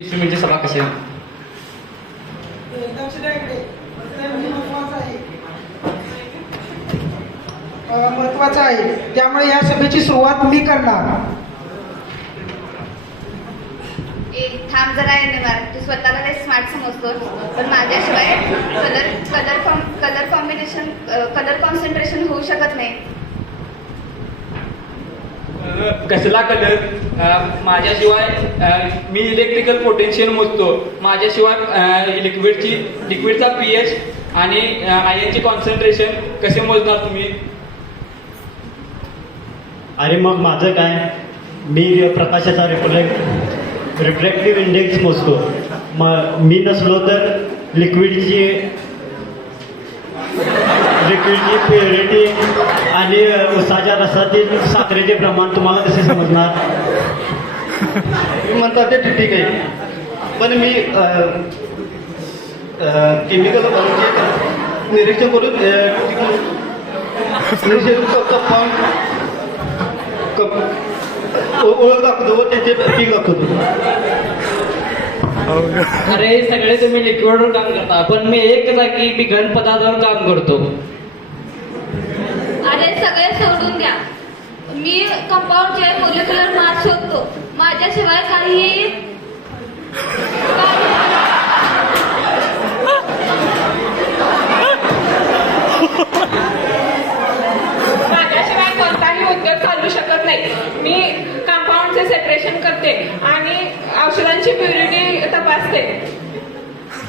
म्हणजे सभा कशी आहे? महत्वाचं आहे, त्यामुळे या सभेची सुरुवात मी करणार. थांब जरा आहे निवार, तू स्वतःला लय स्मार्ट समजतो, पण माझ्याशिवाय कलर कॉन्सन्ट्रेशन होऊ शकत नाही. कसला कलर? माझ्याशिवाय मी इलेक्ट्रिकल पोटेन्शियल मोजतो. माझ्याशिवाय लिक्विडचा पीएच आणि आयनची कॉन्सन्ट्रेशन कसे मोजणार तुम्ही? अरे मग माझं काय? मी प्रकाशाचा रिफ्रॅक्टिव्ह इंडेक्स मोजतो. मग मी नसलो तर लिक्विडची प्युरिटी आणि उसाच्या रसातील साखरेचे प्रमाण तुम्हाला कसे समजणार? तुम्ही म्हणता ते ठीक आहे, पण मी केमिकल निरीक्षण करून ओळख दाखवतो व त्याचे पीक दाखवतो. अरे सगळे तुम्ही लिक्विडवर काम करता, पण मी एक जागी मी घन पदार्थावर काम करतो. अरे सगळे सोडून द्या, मी कंपाऊंडचे मोलिक्युलर मास शोधतो. माझ्याशिवाय काही माझ्याशिवाय कोणताही उद्योग चालू शकत नाही. मी कंपाऊंडचे सेपरेशन करते आणि औषधांची प्युरिटी तपासते.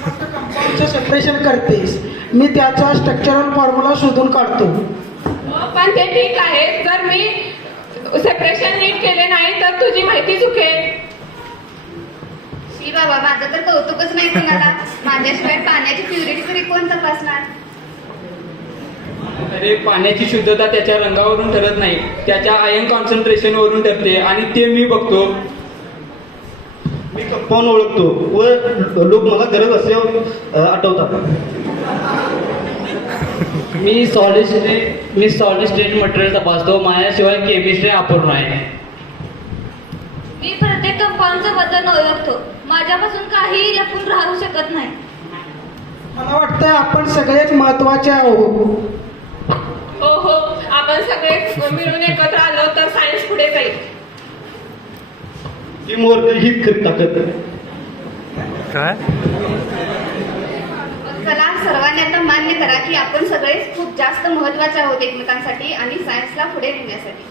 कंपाऊंडचं सेपरेशन करतेस, मी त्याचा स्ट्रक्चरल फॉर्म्युला शोधून काढतो. पण ते ठीक आहे, जर मी सेपरेशन नीट केले नाही तर तुझी माहिती चुकेल. शी बाबा, माझं तर कौतुकच नाही तुम्हाला. माझ्याशिवाय पाण्याची प्युरिटी तरी कोण तपासणार? अरे पाण्याची शुद्धता त्याच्या रंगावरून ठरत नाही, त्याच्या आयन कॉन्सन्ट्रेशन वरून ठरते आणि ते मी बघतो. मी कंपाऊंड ओळखतो व लोक मला गरज असल्यावर आठवतात. मी सॉलिड स्टेट मटेरियल तपासतो. माझ्याशिवाय केमिस्ट्री अपूर्ण आहे. मी प्रत्येक कंपाऊंडचं वजन ओळखतो. माझ्यापासून काहीही लपून राहू शकत नाही. मला वाटतं आपण सगळेच महत्वाचे आहोत. हो हो, आपण सगळे मिळून एकत्र आलो तर सायन्स पुढे जाईल. टीमवर्क हीच खरी ताकद. चला, सर्वांनी आता मान्य करा की आपण सगळे खूप जास्त महत्वाचे आहोत एकमेकांसाठी आणि सायन्सला पुढे नेण्यासाठी.